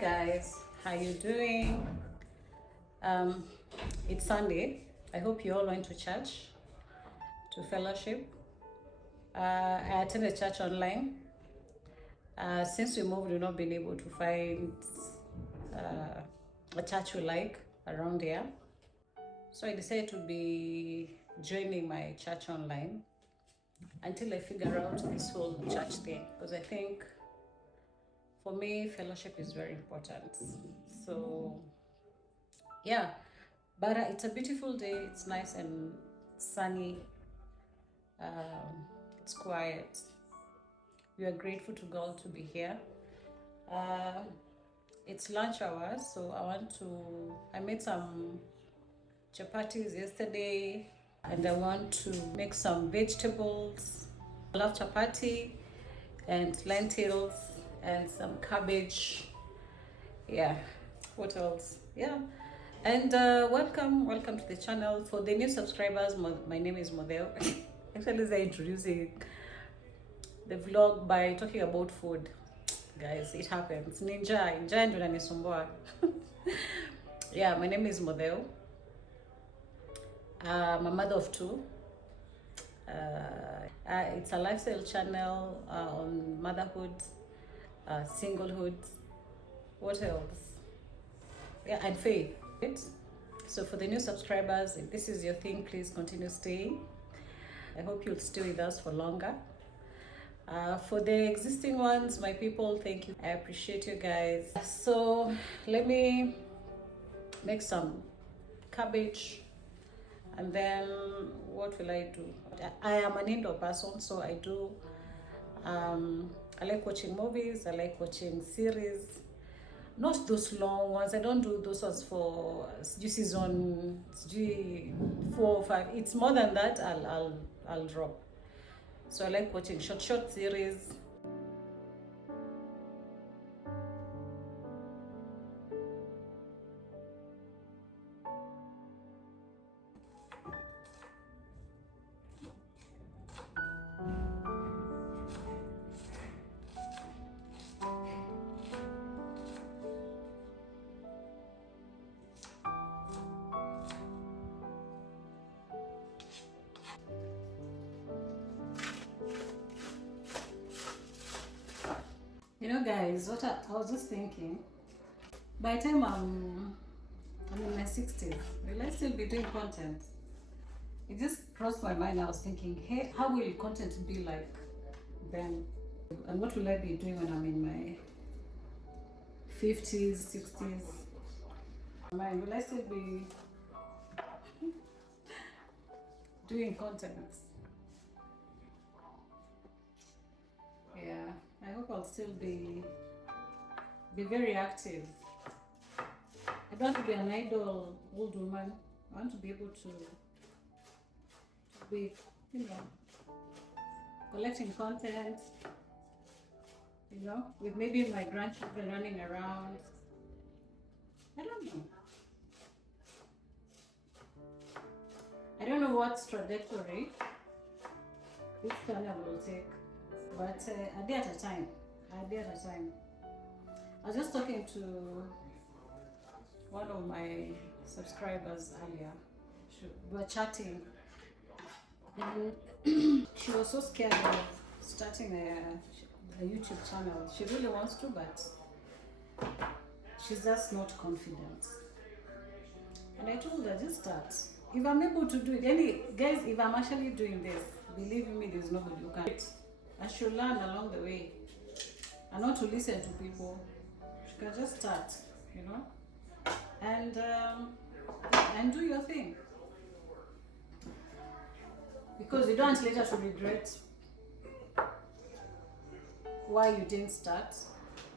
guys, how you doing? It's Sunday. I hope you all went to church, to fellowship. I attended church online. Since we moved, we've not been able to find a church we like around here. So I decided to be joining my church online until I figure out this whole church thing, because I think for me fellowship is very important. So yeah, but it's a beautiful day. It's nice and sunny. It's quiet. We are grateful to God to be here. It's lunch hours, so I made some chapatis yesterday, and I want to make some vegetables. I love chapati and lentils and some cabbage. Yeah, what else? Yeah, and welcome to the channel. For the new subscribers, my name is Motherhood. Actually, they're introducing the vlog by talking about food. Guys, it happens. Ninja ndo nanisumbua. Yeah, my name is Motherhood. I'm a mother of two. It's a lifestyle channel on motherhood, singlehood, what else? Yeah, and faith. So for the new subscribers, if this is your thing, please continue staying. I hope you'll stay with us for longer. For the existing ones, my people, thank you. I appreciate you guys. So let me make some cabbage. And then what will I do? I am an indoor person, so I do, I like watching movies, I like watching series. Not those long ones. I don't do those ones for season 4 or 5. It's more than that, I'll drop. So I like watching short series. You know, guys, what I was just thinking, by the time I'm in my 60s, will I still be doing content? It just crossed my mind. I was thinking, hey, how will content be like then? And what will I be doing when I'm in my 50s, 60s? Will I still be doing content? Yeah, I hope I'll still be very active. I don't want to be an idle old woman. I want to be able to be, collecting content, with maybe my grandchildren running around. I don't know. I don't know what trajectory this channel will take. But a day at a time. I was just talking to one of my subscribers earlier. We were chatting, and she was so scared of starting a YouTube channel. She really wants to, but she's just not confident. And I told her, just start. If I'm able to do it, guys, if I'm actually doing this, believe me, there's nobody who can. I should learn along the way, and not to listen to people. You can just start, and do your thing, because you don't later to regret why you didn't start.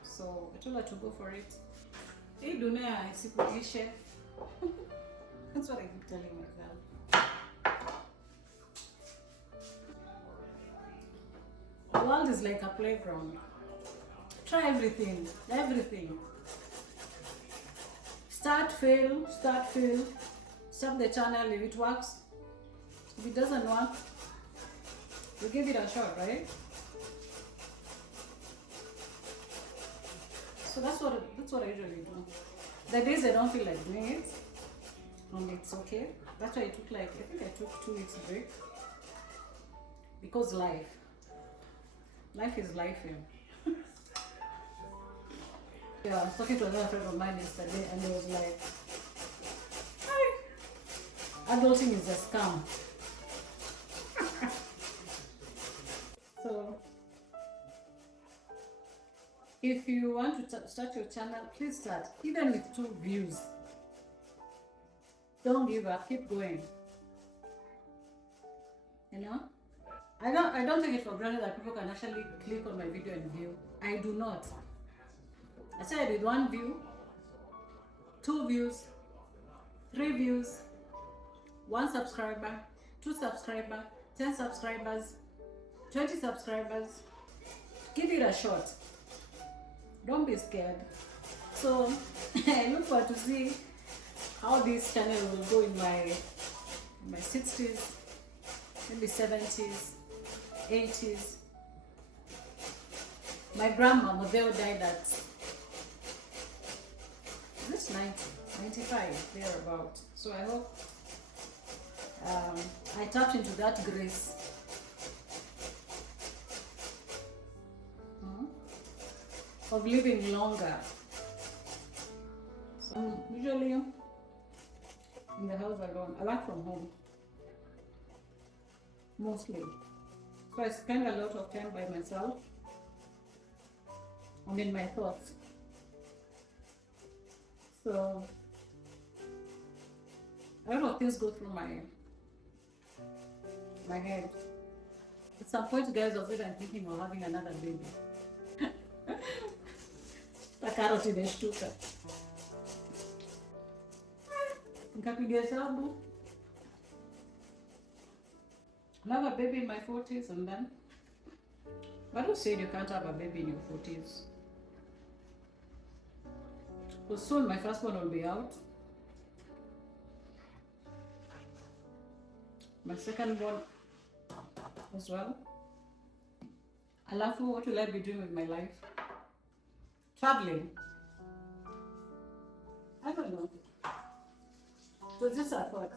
So I told her to go for it. Hey, dunia isikuishe. That's what I keep telling myself. The world is like a playground. Try everything. Start, fail. Stop the channel if it works. If it doesn't work, you give it a shot, right? So that's what I usually do. The days I don't feel like doing it, it's okay. That's why I took I think I took 2 weeks break because life is life. Yeah, I was talking to another friend of mine yesterday, and he was like, adulting is a scam. So, if you want to start your channel, please start, even with 2 views. Don't give up, keep going. You know? I don't take it for granted that people can actually click on my video and view. I do not. I said I did 1 view, 2 views, 3 views, 1 subscriber, 2 subscriber, 10 subscribers, 20 subscribers. Give it a shot. Don't be scared. So I look forward to see how this channel will go in my 60s, maybe 70s, 80s. My grandma Motherhood died at this 95 thereabout. So I hope I tapped into that grace. Of living longer. So I'm usually in the house alone. I work from home mostly. So I spend a lot of time by myself. I'm in my thoughts. So a lot of things go through my head. At some point, guys, I was even thinking of having another baby. Karoti imeshtuka. Nikapiga hesabu. I'll have a baby in my 40s, and then but who said you can't have a baby in your 40s? Because soon my first one will be out. My second one as well. Alafu, what will I be doing with my life? Traveling. I don't know. So just a thought.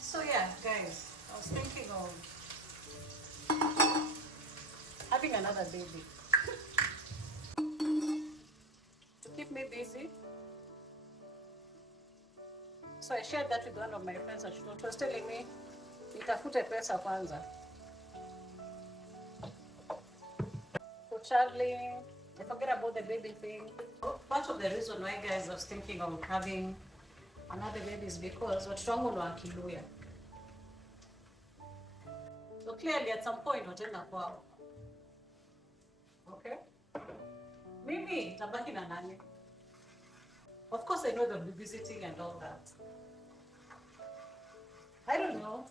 So yeah, guys, I was thinking of having another baby to keep me busy. So I shared that with one of my friends, and she was telling me, nitafute pesa kwanza for traveling. I forget about the baby thing. Part of the reason why, guys, I was thinking of having another baby is because watoto wangu ni wa Kiluya. So clearly at some point wataenda kwao. Okay? Mimi tabaki na nani? Of course I know they'll be visiting and all that. I don't know.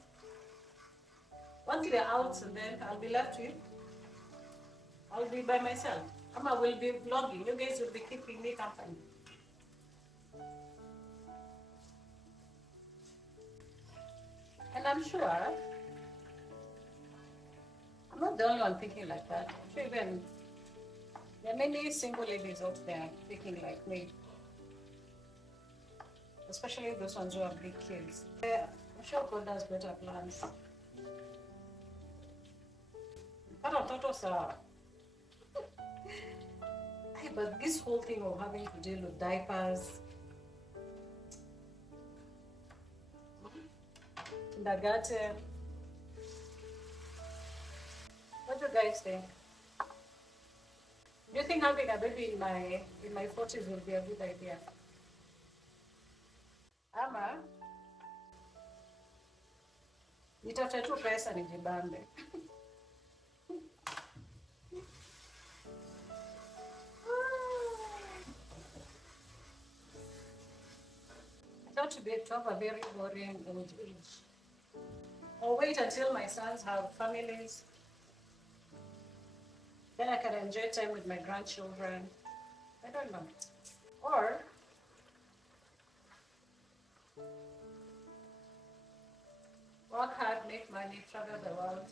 Once they're out, and then I'll be left with, I'll be by myself. I will be vlogging. You guys will be keeping me company. And I'm sure I'm not the only one thinking like that. I'm sure even there are many single ladies out there thinking like me. Especially those ones who have big kids. I'm sure God has better plans. But this whole thing of having to deal with diapers, kindergarten. What do you guys think? Do you think having a baby in my 40s will be a good idea? Ama nitafute tu pesa nijibambe. I thought to have a very boring old age. Or wait until my sons have families. Then I can enjoy time with my grandchildren. I don't know. Or work hard, make money, travel the world.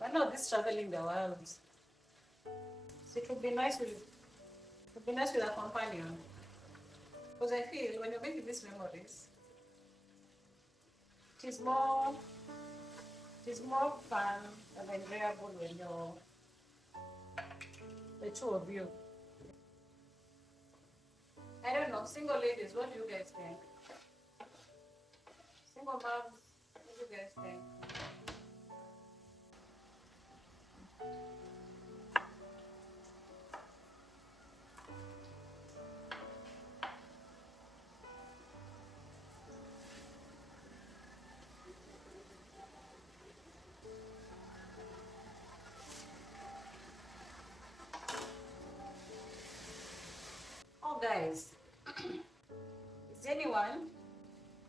But not this traveling the world. So it would be nice with a companion. Because I feel when you're making these memories, it is more fun and enjoyable when you're the two of you. I don't know, single ladies, what do you guys think? Single moms, what do you guys think? Oh guys, is anyone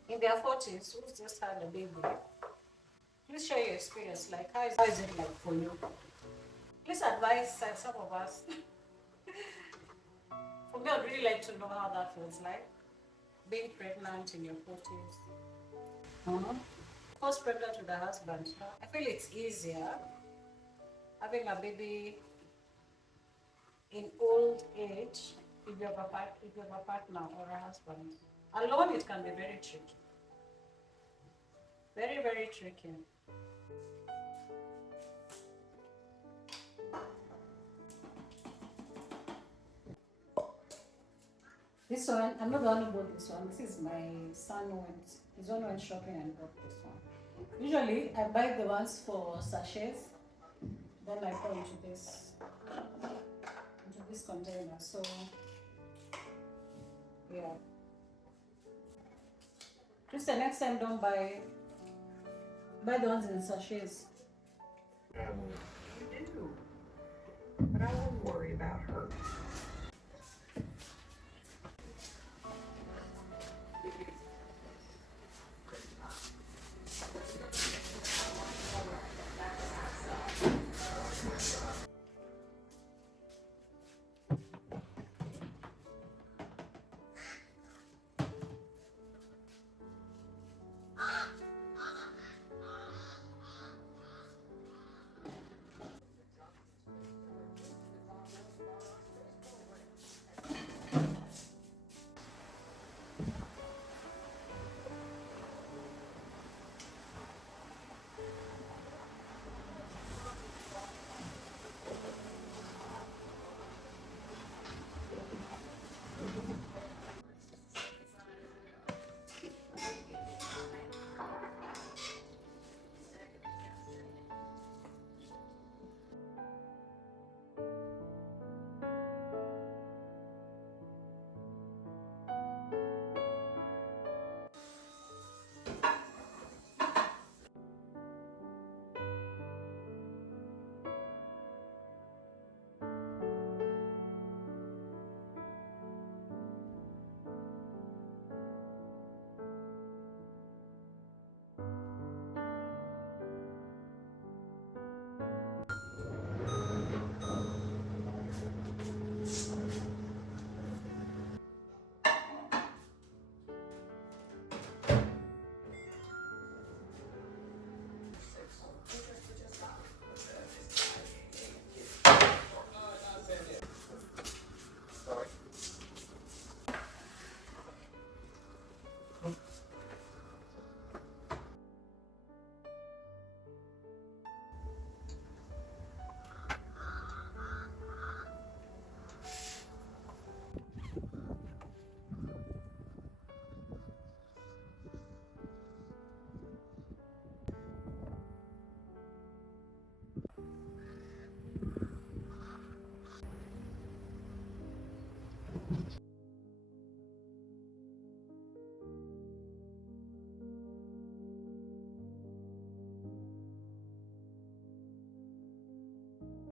in their 40s who's just had a baby? Please share your experience. Like, how is it like for you? Please advise some of us. For me, I'd really like to know how that feels like, being pregnant in your 40s. Of course, pregnant with a husband. I feel it's easier having a baby in old age if you have a partner or a husband. Alone, it can be very tricky. Very, very tricky. This one, I'm not the one who bought this one. This is my son his one went shopping and bought this one. Usually, I buy the ones for sachets, then I put into this container. So, yeah. Just the next time, don't buy the ones in sachets. You do, but I wouldn't worry about her.